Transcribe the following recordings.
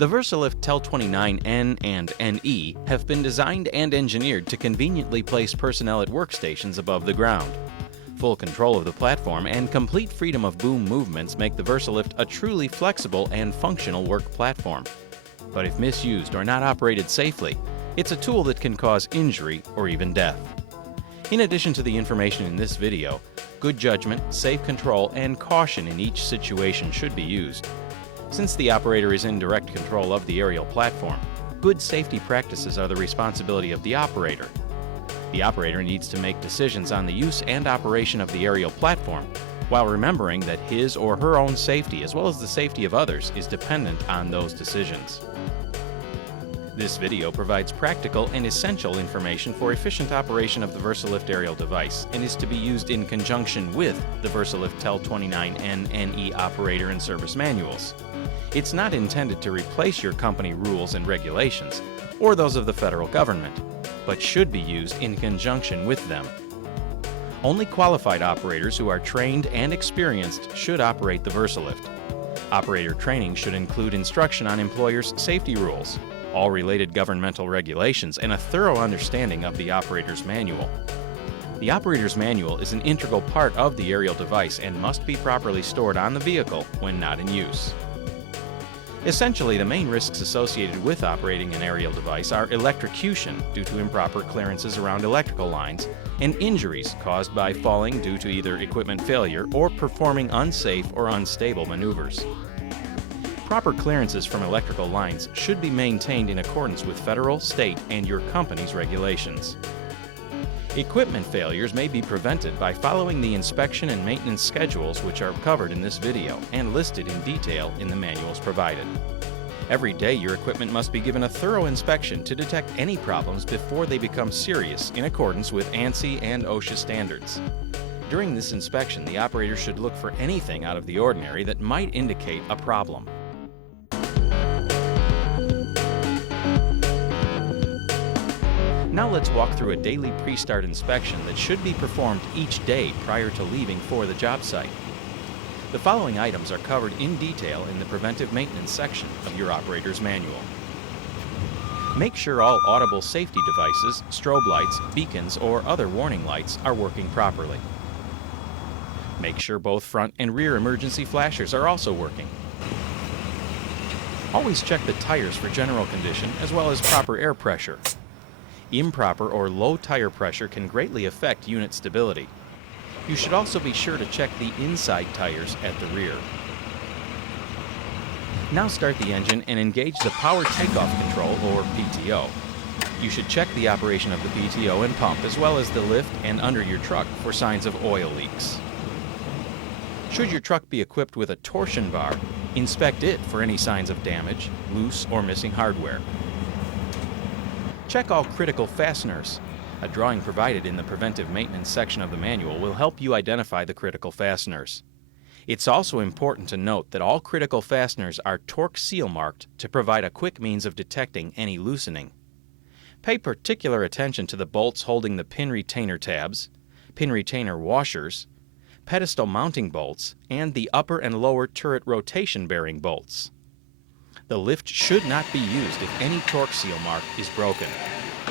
The Versalift Tel29N and NE have been designed and engineered to conveniently place personnel at workstations above the ground. Full control of the platform and complete freedom of boom movements make the Versalift a truly flexible and functional work platform. But if misused or not operated safely, it's a tool that can cause injury or even death. In addition to the information in this video, good judgment, safe control, and caution in each situation should be used. Since the operator is in direct control of the aerial platform, good safety practices are the responsibility of the operator. The operator needs to make decisions on the use and operation of the aerial platform, while remembering that his or her own safety, as well as the safety of others, is dependent on those decisions. This video provides practical and essential information for efficient operation of the Versalift aerial device and is to be used in conjunction with the Versalift Tel29N-NE operator and service manuals. It's not intended to replace your company rules and regulations or those of the federal government, but should be used in conjunction with them. Only qualified operators who are trained and experienced should operate the Versalift. Operator training should include instruction on employers' safety rules, all related governmental regulations, and a thorough understanding of the operator's manual. The operator's manual is an integral part of the aerial device and must be properly stored on the vehicle when not in use. Essentially, the main risks associated with operating an aerial device are electrocution due to improper clearances around electrical lines and injuries caused by falling due to either equipment failure or performing unsafe or unstable maneuvers. Proper clearances from electrical lines should be maintained in accordance with federal, state, and your company's regulations. Equipment failures may be prevented by following the inspection and maintenance schedules which are covered in this video and listed in detail in the manuals provided. Every day your equipment must be given a thorough inspection to detect any problems before they become serious in accordance with ANSI and OSHA standards. During this inspection, the operator should look for anything out of the ordinary that might indicate a problem. Now let's walk through a daily pre-start inspection that should be performed each day prior to leaving for the job site. The following items are covered in detail in the preventive maintenance section of your operator's manual. Make sure all audible safety devices, strobe lights, beacons, or other warning lights are working properly. Make sure both front and rear emergency flashers are also working. Always check the tires for general condition as well as proper air pressure. Improper or low tire pressure can greatly affect unit stability. You should also be sure to check the inside tires at the rear. Now start the engine and engage the power takeoff control, or PTO. You should check the operation of the PTO and pump as well as the lift and under your truck for signs of oil leaks. Should your truck be equipped with a torsion bar, inspect it for any signs of damage, loose or missing hardware. Check all critical fasteners. A drawing provided in the preventive maintenance section of the manual will help you identify the critical fasteners. It's also important to note that all critical fasteners are torque seal marked to provide a quick means of detecting any loosening. Pay particular attention to the bolts holding the pin retainer tabs, pin retainer washers, pedestal mounting bolts, and the upper and lower turret rotation bearing bolts. The lift should not be used if any torque seal mark is broken.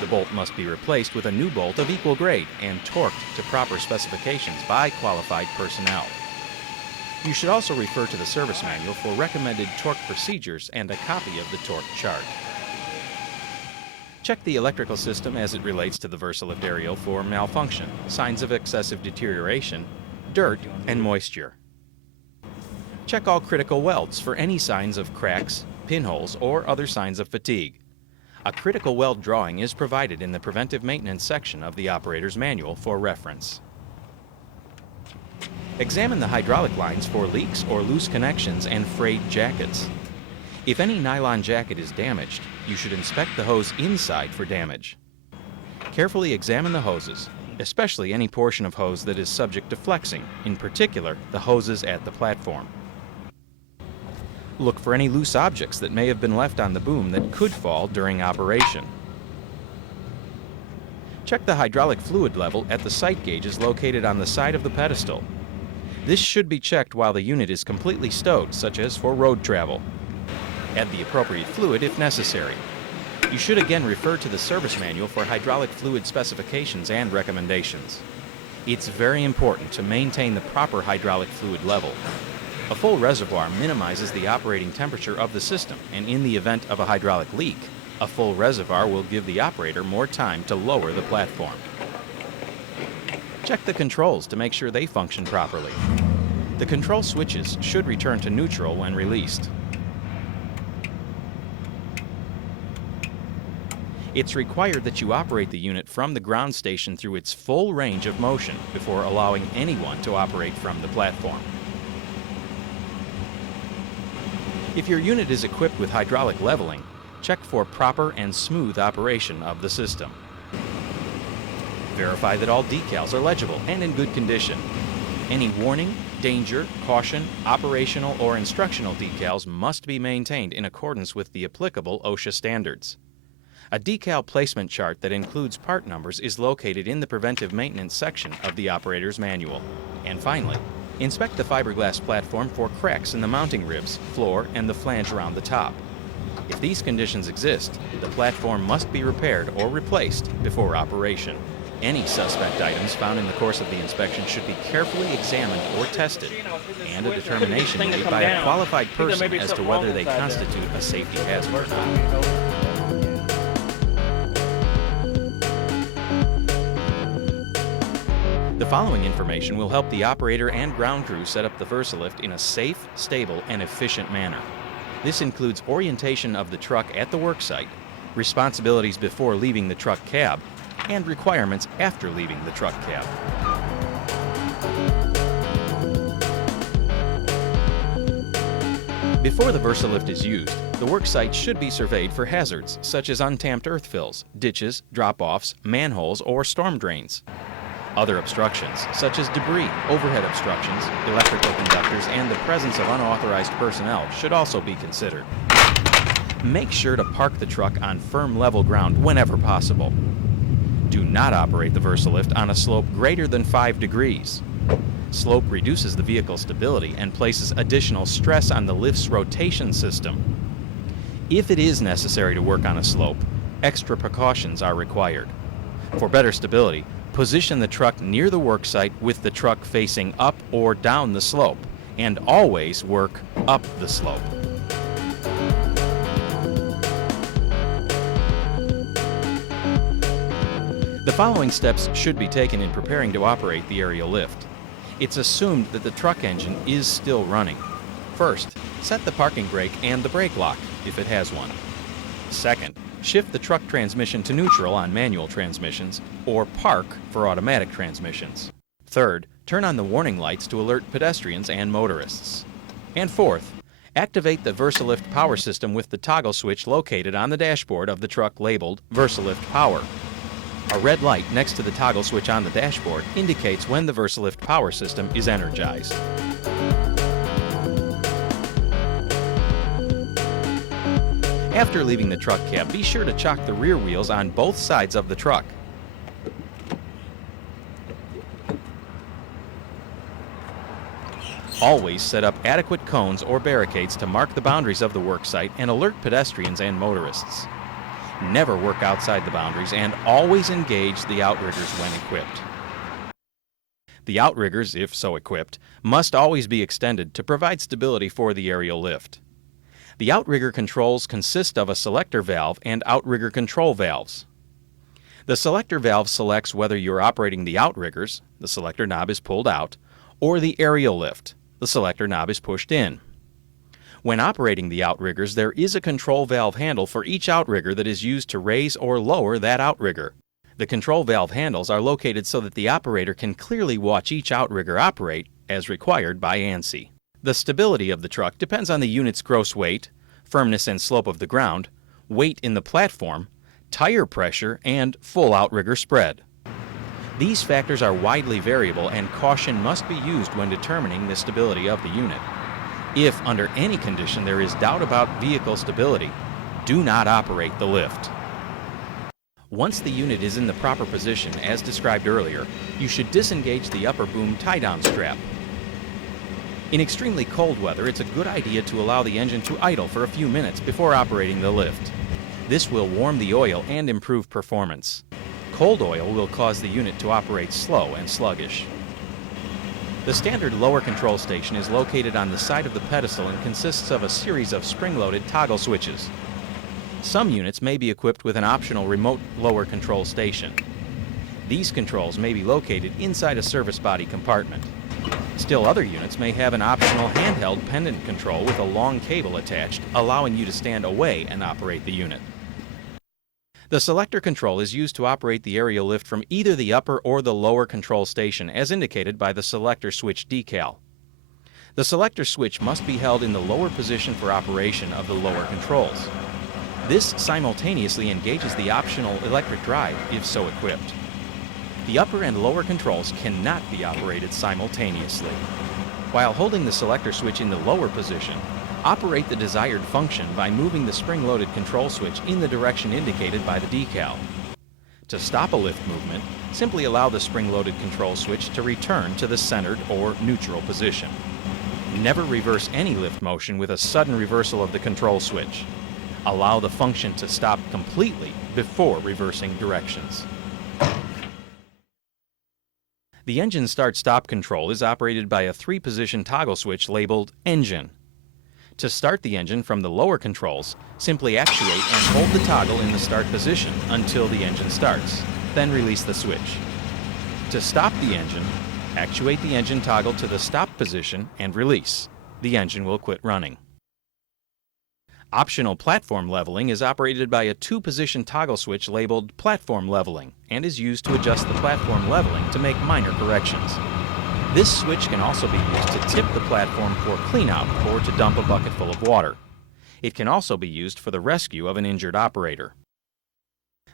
The bolt must be replaced with a new bolt of equal grade and torqued to proper specifications by qualified personnel. You should also refer to the service manual for recommended torque procedures and a copy of the torque chart. Check the electrical system as it relates to the Versalift aerial for malfunction, signs of excessive deterioration, dirt, and moisture. Check all critical welds for any signs of cracks, pinholes, or other signs of fatigue. A critical weld drawing is provided in the preventive maintenance section of the operator's manual for reference. Examine the hydraulic lines for leaks or loose connections and frayed jackets. If any nylon jacket is damaged, you should inspect the hose inside for damage. Carefully examine the hoses, especially any portion of hose that is subject to flexing, in particular the hoses at the platform. Look for any loose objects that may have been left on the boom that could fall during operation. Check the hydraulic fluid level at the sight gauges located on the side of the pedestal. This should be checked while the unit is completely stowed, such as for road travel. Add the appropriate fluid if necessary. You should again refer to the service manual for hydraulic fluid specifications and recommendations. It's very important to maintain the proper hydraulic fluid level. A full reservoir minimizes the operating temperature of the system, and in the event of a hydraulic leak, a full reservoir will give the operator more time to lower the platform. Check the controls to make sure they function properly. The control switches should return to neutral when released. It's required that you operate the unit from the ground station through its full range of motion before allowing anyone to operate from the platform. If your unit is equipped with hydraulic leveling, check for proper and smooth operation of the system. Verify that all decals are legible and in good condition. Any warning, danger, caution, operational, or instructional decals must be maintained in accordance with the applicable OSHA standards. A decal placement chart that includes part numbers is located in the preventive maintenance section of the operator's manual. And finally, inspect the fiberglass platform for cracks in the mounting ribs, floor, and the flange around the top. If these conditions exist, the platform must be repaired or replaced before operation. Any suspect items found in the course of the inspection should be carefully examined or tested, and a determination made by a qualified person as to whether they constitute a safety hazard or not. The following information will help the operator and ground crew set up the Versalift in a safe, stable, and efficient manner. This includes orientation of the truck at the worksite, responsibilities before leaving the truck cab, and requirements after leaving the truck cab. Before the Versalift is used, the worksite should be surveyed for hazards such as untamped earth fills, ditches, drop-offs, manholes, or storm drains. Other obstructions, such as debris, overhead obstructions, electrical conductors, and the presence of unauthorized personnel should also be considered. Make sure to park the truck on firm level ground whenever possible. Do not operate the Versalift on a slope greater than 5 degrees. Slope reduces the vehicle's stability and places additional stress on the lift's rotation system. If it is necessary to work on a slope, extra precautions are required. For better stability, position the truck near the worksite with the truck facing up or down the slope, and always work up the slope. The following steps should be taken in preparing to operate the aerial lift. It's assumed that the truck engine is still running. First, set the parking brake and the brake lock, if it has one. Second, shift the truck transmission to neutral on manual transmissions, or park for automatic transmissions. Third, turn on the warning lights to alert pedestrians and motorists. And fourth, activate the Versalift power system with the toggle switch located on the dashboard of the truck labeled Versalift Power. A red light next to the toggle switch on the dashboard indicates when the Versalift power system is energized. After leaving the truck cab, be sure to chock the rear wheels on both sides of the truck. Always set up adequate cones or barricades to mark the boundaries of the worksite and alert pedestrians and motorists. Never work outside the boundaries, and always engage the outriggers when equipped. The outriggers, if so equipped, must always be extended to provide stability for the aerial lift. The outrigger controls consist of a selector valve and outrigger control valves. The selector valve selects whether you're operating the outriggers, the selector knob is pulled out, or the aerial lift, the selector knob is pushed in. When operating the outriggers, there is a control valve handle for each outrigger that is used to raise or lower that outrigger. The control valve handles are located so that the operator can clearly watch each outrigger operate as required by ANSI. The stability of the truck depends on the unit's gross weight, firmness and slope of the ground, weight in the platform, tire pressure, and full outrigger spread. These factors are widely variable, and caution must be used when determining the stability of the unit. If, under any condition, there is doubt about vehicle stability, do not operate the lift. Once the unit is in the proper position, as described earlier, you should disengage the upper boom tie-down strap. In extremely cold weather, it's a good idea to allow the engine to idle for a few minutes before operating the lift. This will warm the oil and improve performance. Cold oil will cause the unit to operate slow and sluggish. The standard lower control station is located on the side of the pedestal and consists of a series of spring-loaded toggle switches. Some units may be equipped with an optional remote lower control station. These controls may be located inside a service body compartment. Still, other units may have an optional handheld pendant control with a long cable attached, allowing you to stand away and operate the unit. The selector control is used to operate the aerial lift from either the upper or the lower control station, as indicated by the selector switch decal. The selector switch must be held in the lower position for operation of the lower controls. This simultaneously engages the optional electric drive, if so equipped. The upper and lower controls cannot be operated simultaneously. While holding the selector switch in the lower position, operate the desired function by moving the spring-loaded control switch in the direction indicated by the decal. To stop a lift movement, simply allow the spring-loaded control switch to return to the centered or neutral position. Never reverse any lift motion with a sudden reversal of the control switch. Allow the function to stop completely before reversing directions. The engine start-stop control is operated by a 3-position toggle switch labeled Engine. To start the engine from the lower controls, simply actuate and hold the toggle in the start position until the engine starts, then release the switch. To stop the engine, actuate the engine toggle to the stop position and release. The engine will quit running. Optional platform leveling is operated by a 2-position toggle switch labeled Platform Leveling and is used to adjust the platform leveling to make minor corrections. This switch can also be used to tip the platform for cleanout or to dump a bucket full of water. It can also be used for the rescue of an injured operator.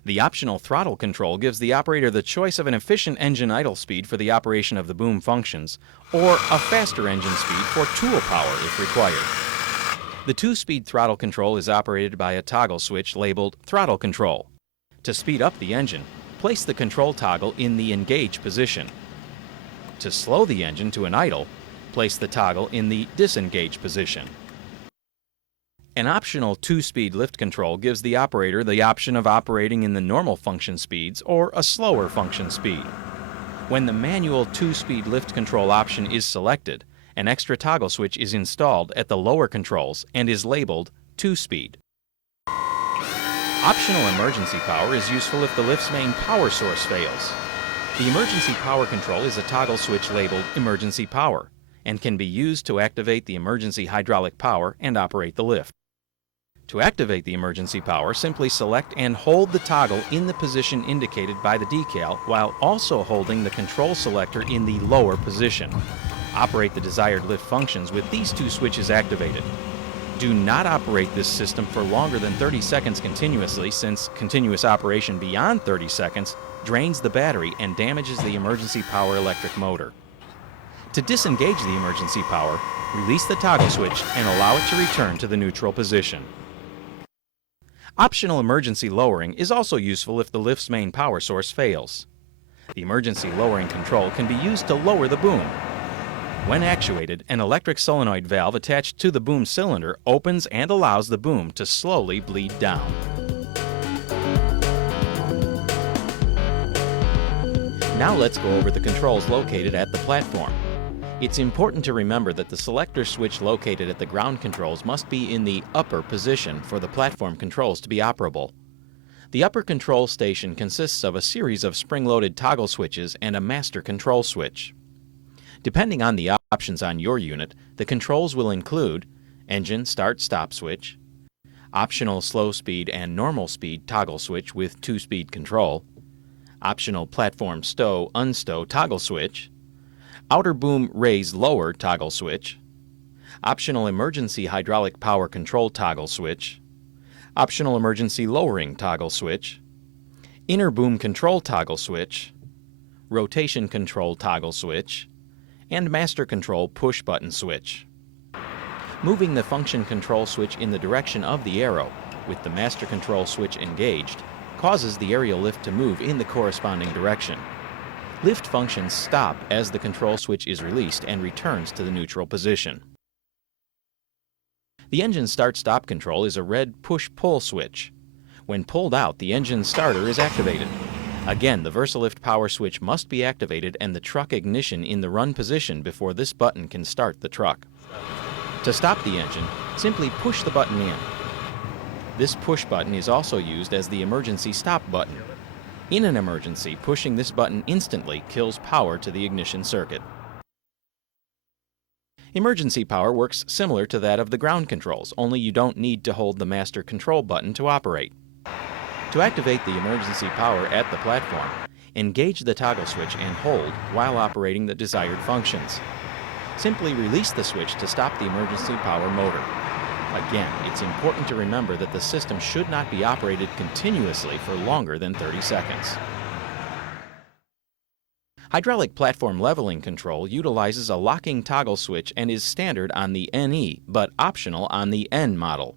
The optional throttle control gives the operator the choice of an efficient engine idle speed for the operation of the boom functions or a faster engine speed for tool power if required. The 2-speed throttle control is operated by a toggle switch labeled Throttle Control. To speed up the engine, place the control toggle in the engage position. To slow the engine to an idle, place the toggle in the disengage position. An optional 2-speed lift control gives the operator the option of operating in the normal function speeds or a slower function speed. When the manual 2-speed lift control option is selected, an extra toggle switch is installed at the lower controls and is labeled 2-speed. Optional emergency power is useful if the lift's main power source fails. The emergency power control is a toggle switch labeled Emergency Power and can be used to activate the emergency hydraulic power and operate the lift. To activate the emergency power, simply select and hold the toggle in the position indicated by the decal while also holding the control selector in the lower position. Operate the desired lift functions with these 2 switches activated. Do not operate this system for longer than 30 seconds continuously, since continuous operation beyond 30 seconds drains the battery and damages the emergency power electric motor. To disengage the emergency power, release the toggle switch and allow it to return to the neutral position. Optional emergency lowering is also useful if the lift's main power source fails. The emergency lowering control can be used to lower the boom. When actuated, an electric solenoid valve attached to the boom cylinder opens and allows the boom to slowly bleed down. Now let's go over the controls located at the platform. It's important to remember that the selector switch located at the ground controls must be in the upper position for the platform controls to be operable. The upper control station consists of a series of spring-loaded toggle switches and a master control switch. Depending on the options on your unit, the controls will include engine start-stop switch, optional slow speed and normal speed toggle switch with 2-speed control, optional platform stow-unstow toggle switch, outer boom raise-lower toggle switch, optional emergency hydraulic power control toggle switch, optional emergency lowering toggle switch, inner boom control toggle switch, rotation control toggle switch, and master control push button switch. Moving the function control switch in the direction of the arrow with the master control switch engaged causes the aerial lift to move in the corresponding direction. Lift functions stop as the control switch is released and returns to the neutral position. The engine start-stop control is a red push-pull switch. When pulled out, the engine starter is activated. Again, the Versalift power switch must be activated and the truck ignition in the run position before this button can start the truck. To stop the engine, simply push the button in. This push button is also used as the emergency stop button. In an emergency, pushing this button instantly kills power to the ignition circuit. Emergency power works similar to that of the ground controls, only you don't need to hold the master control button to operate. To activate the emergency power at the platform, engage the toggle switch and hold while operating the desired functions. Simply release the switch to stop the emergency power motor. Again, it's important to remember that the system should not be operated continuously for longer than 30 seconds. Hydraulic platform leveling control utilizes a locking toggle switch and is standard on the NE, but optional on the N model.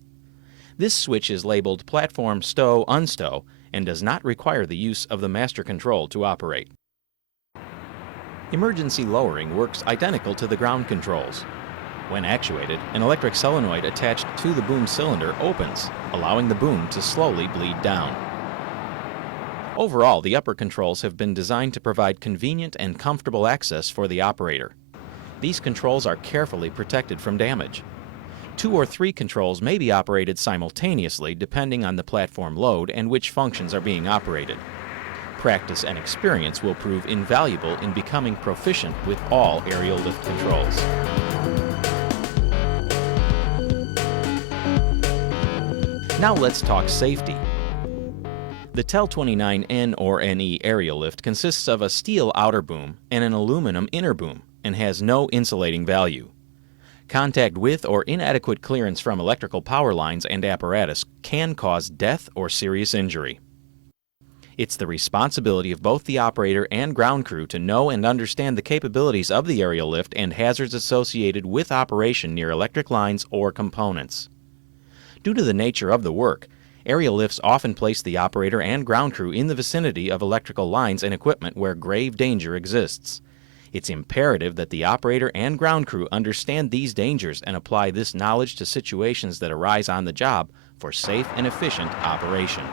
This switch is labeled Platform Stow Unstow and does not require the use of the master control to operate. Emergency lowering works identical to the ground controls. When actuated, an electric solenoid attached to the boom cylinder opens, allowing the boom to slowly bleed down. Overall, the upper controls have been designed to provide convenient and comfortable access for the operator. These controls are carefully protected from damage. 2 or 3 controls may be operated simultaneously depending on the platform load and which functions are being operated. Practice and experience will prove invaluable in becoming proficient with all aerial lift controls. Now let's talk safety. The Tel29N-NE aerial lift consists of a steel outer boom and an aluminum inner boom and has no insulating value. Contact with or inadequate clearance from electrical power lines and apparatus can cause death or serious injury. It's the responsibility of both the operator and ground crew to know and understand the capabilities of the aerial lift and hazards associated with operation near electric lines or components. Due to the nature of the work, aerial lifts often place the operator and ground crew in the vicinity of electrical lines and equipment where grave danger exists. It's imperative that the operator and ground crew understand these dangers and apply this knowledge to situations that arise on the job for safe and efficient operation.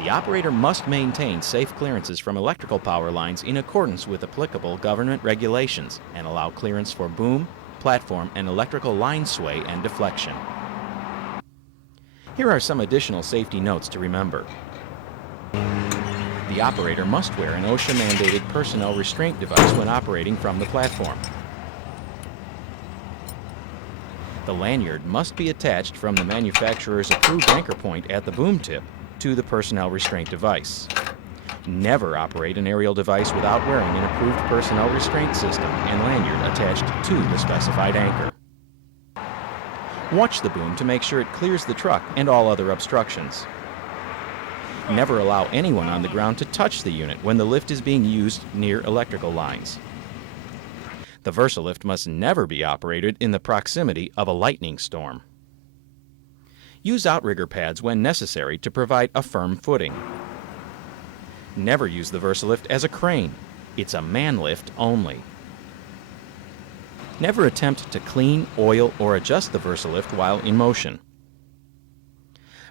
The operator must maintain safe clearances from electrical power lines in accordance with applicable government regulations and allow clearance for boom, platform, and electrical line sway and deflection. Here are some additional safety notes to remember. The operator must wear an OSHA-mandated personnel restraint device when operating from the platform. The lanyard must be attached from the manufacturer's approved anchor point at the boom tip to the personnel restraint device. Never operate an aerial device without wearing an approved personnel restraint system and lanyard attached to the specified anchor. Watch the boom to make sure it clears the truck and all other obstructions. Never allow anyone on the ground to touch the unit when the lift is being used near electrical lines. The Versalift must never be operated in the proximity of a lightning storm. Use outrigger pads when necessary to provide a firm footing. Never use the Versalift as a crane. It's a man lift only. Never attempt to clean, oil, or adjust the Versalift while in motion.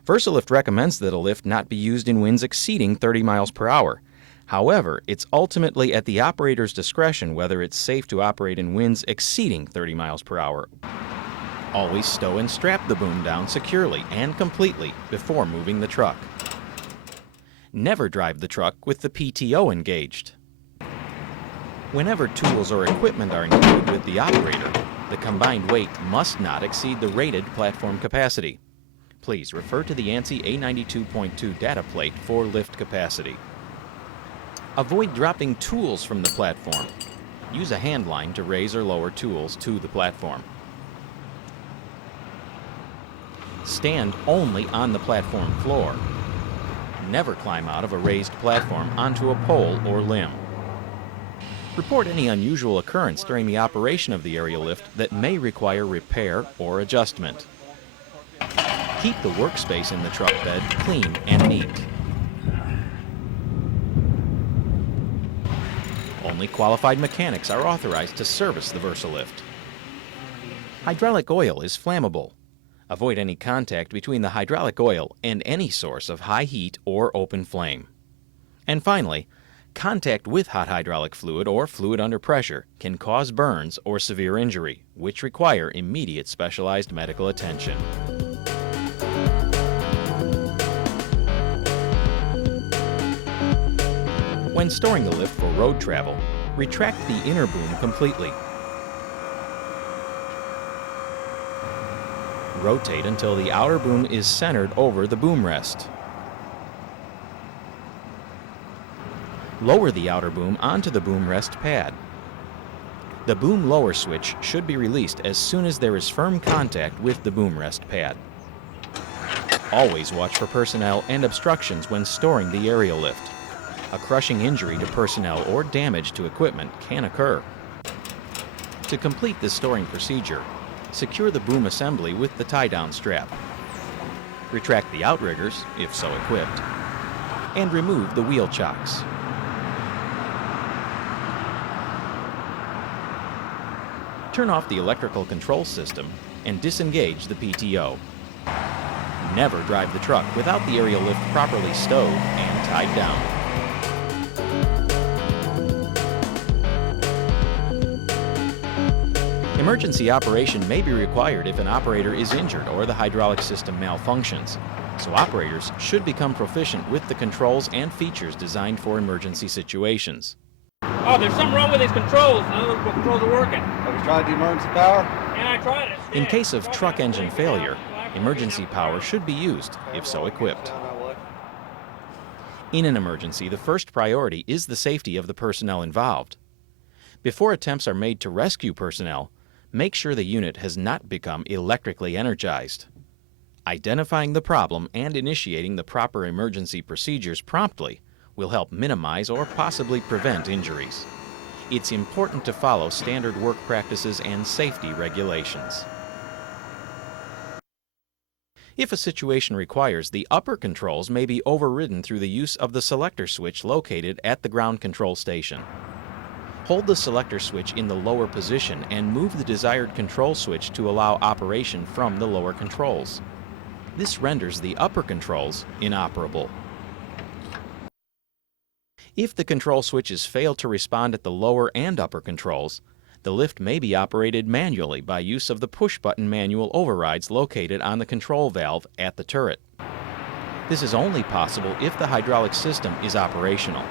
Versalift recommends that a lift not be used in winds exceeding 30 miles per hour. However, it's ultimately at the operator's discretion whether it's safe to operate in winds exceeding 30 miles per hour. Always stow and strap the boom down securely and completely before moving the truck. Never drive the truck with the PTO engaged. Whenever tools or equipment are included with the operator, the combined weight must not exceed the rated platform capacity. Please refer to the ANSI A92.2 data plate for lift capacity. Avoid dropping tools from the platform. Use a hand line to raise or lower tools to the platform. Stand only on the platform floor. Never climb out of a raised platform onto a pole or limb. Report any unusual occurrence during the operation of the aerial lift that may require repair or adjustment. Keep the workspace in the truck bed clean and neat. Only qualified mechanics are authorized to service the Versalift. Hydraulic oil is flammable. Avoid any contact between the hydraulic oil and any source of high heat or open flame. And finally, contact with hot hydraulic fluid or fluid under pressure can cause burns or severe injury, which require immediate specialized medical attention. When storing the lift for road travel, retract the inner boom completely. Rotate until the outer boom is centered over the boom rest. Lower the outer boom onto the boom rest pad. The boom lower switch should be released as soon as there is firm contact with the boom rest pad. Always watch for personnel and obstructions when storing the aerial lift. A crushing injury to personnel or damage to equipment can occur. To complete this storing procedure, secure the boom assembly with the tie-down strap. Retract the outriggers, if so equipped, and remove the wheel chocks. Turn off the electrical control system and disengage the PTO. Never drive the truck without the aerial lift properly stowed and tied down. Emergency operation may be required if an operator is injured or the hydraulic system malfunctions, so operators should become proficient with the controls and features designed for emergency situations. Oh, there's something wrong with these controls. None of the controls are working. Have you tried the emergency power? And I tried it. In case of truck engine failure, emergency power should be used, if so equipped. In an emergency, the first priority is the safety of the personnel involved. Before attempts are made to rescue personnel, make sure the unit has not become electrically energized. Identifying the problem and initiating the proper emergency procedures promptly will help minimize or possibly prevent injuries. It's important to follow standard work practices and safety regulations. If a situation requires, the upper controls may be overridden through the use of the selector switch located at the ground control station. Hold the selector switch in the lower position and move the desired control switch to allow operation from the lower controls. This renders the upper controls inoperable. If the control switches fail to respond at the lower and upper controls, the lift may be operated manually by use of the push-button manual overrides located on the control valve at the turret. This is only possible if the hydraulic system is operational.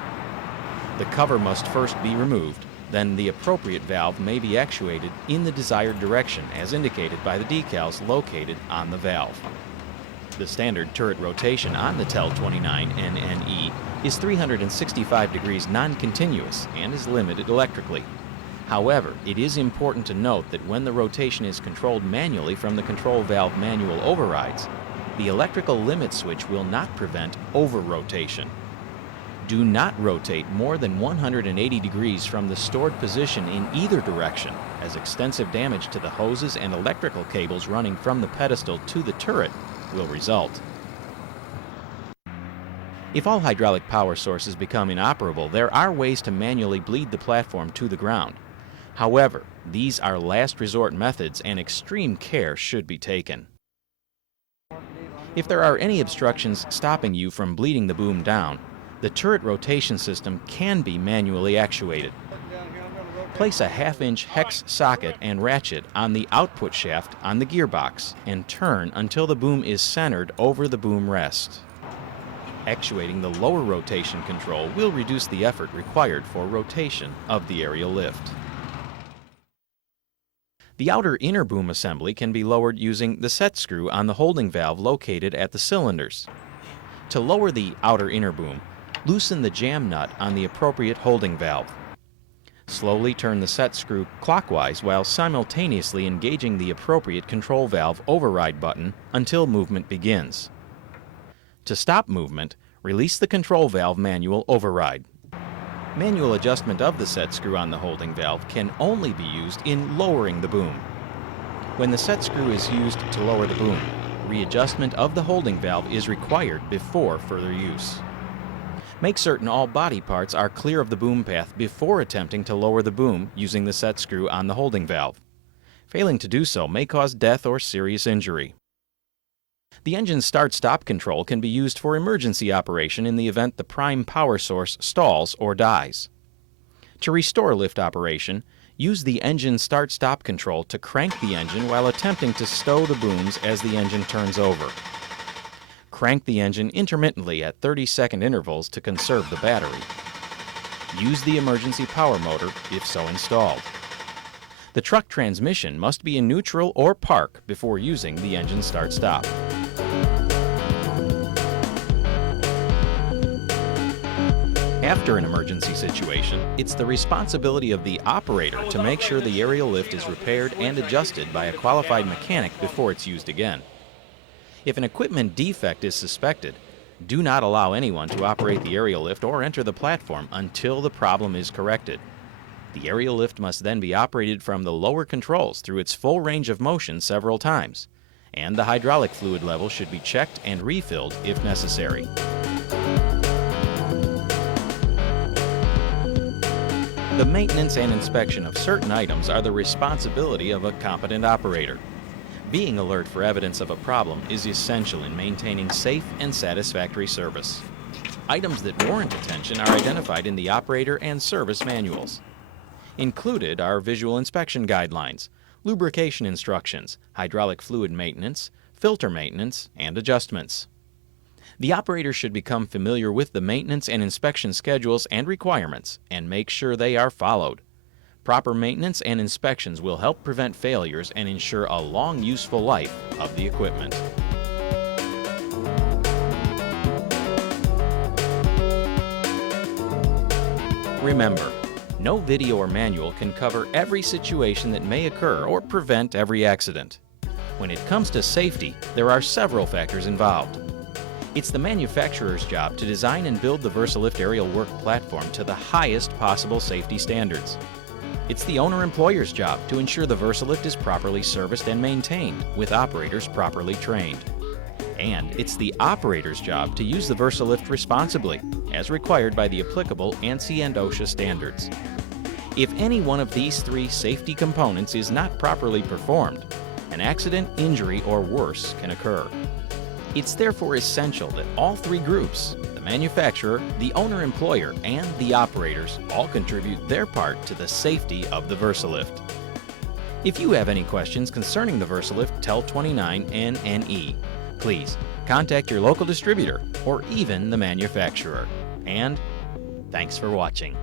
The cover must first be removed, then the appropriate valve may be actuated in the desired direction as indicated by the decals located on the valve. The standard turret rotation on the Tel29N-NE is 365 degrees non-continuous and is limited electrically. However, it is important to note that when the rotation is controlled manually from the control valve manual overrides, the electrical limit switch will not prevent over-rotation. Do not rotate more than 180 degrees from the stored position in either direction, as extensive damage to the hoses and electrical cables running from the pedestal to the turret will result. If all hydraulic power sources become inoperable, there are ways to manually bleed the platform to the ground. However, these are last resort methods and extreme care should be taken. If there are any obstructions stopping you from bleeding the boom down, the turret rotation system can be manually actuated. Place a half-inch hex socket and ratchet on the output shaft on the gearbox and turn until the boom is centered over the boom rest. Actuating the lower rotation control will reduce the effort required for rotation of the aerial lift. The outer inner boom assembly can be lowered using the set screw on the holding valve located at the cylinders. To lower the outer inner boom, loosen the jam nut on the appropriate holding valve. Slowly turn the set screw clockwise while simultaneously engaging the appropriate control valve override button until movement begins. To stop movement, release the control valve manual override. Manual adjustment of the set screw on the holding valve can only be used in lowering the boom. When the set screw is used to lower the boom, readjustment of the holding valve is required before further use. Make certain all body parts are clear of the boom path before attempting to lower the boom using the set screw on the holding valve. Failing to do so may cause death or serious injury. The engine start-stop control can be used for emergency operation in the event the prime power source stalls or dies. To restore lift operation, use the engine start-stop control to crank the engine while attempting to stow the booms as the engine turns over. Crank the engine intermittently at 30-second intervals to conserve the battery. Use the emergency power motor if so installed. The truck transmission must be in neutral or park before using the engine start-stop. After an emergency situation, it's the responsibility of the operator to make sure the aerial lift is repaired and adjusted by a qualified mechanic before it's used again. If an equipment defect is suspected, do not allow anyone to operate the aerial lift or enter the platform until the problem is corrected. The aerial lift must then be operated from the lower controls through its full range of motion several times, and the hydraulic fluid level should be checked and refilled if necessary. The maintenance and inspection of certain items are the responsibility of a competent operator. Being alert for evidence of a problem is essential in maintaining safe and satisfactory service. Items that warrant attention are identified in the operator and service manuals. Included are visual inspection guidelines, lubrication instructions, hydraulic fluid maintenance, filter maintenance, and adjustments. The operator should become familiar with the maintenance and inspection schedules and requirements and make sure they are followed. Proper maintenance and inspections will help prevent failures and ensure a long, useful life of the equipment. Remember, no video or manual can cover every situation that may occur or prevent every accident. When it comes to safety, there are several factors involved. It's the manufacturer's job to design and build the Versalift aerial work platform to the highest possible safety standards. It's the owner-employer's job to ensure the Versalift is properly serviced and maintained, with operators properly trained. And it's the operator's job to use the Versalift responsibly, as required by the applicable ANSI and OSHA standards. If any one of these three safety components is not properly performed, an accident, injury, or worse can occur. It's therefore essential that all three groups, the manufacturer, the owner-employer, and the operators, all contribute their part to the safety of the Versalift. If you have any questions concerning the Versalift Tel29N-NE, please contact your local distributor or even the manufacturer. And thanks for watching.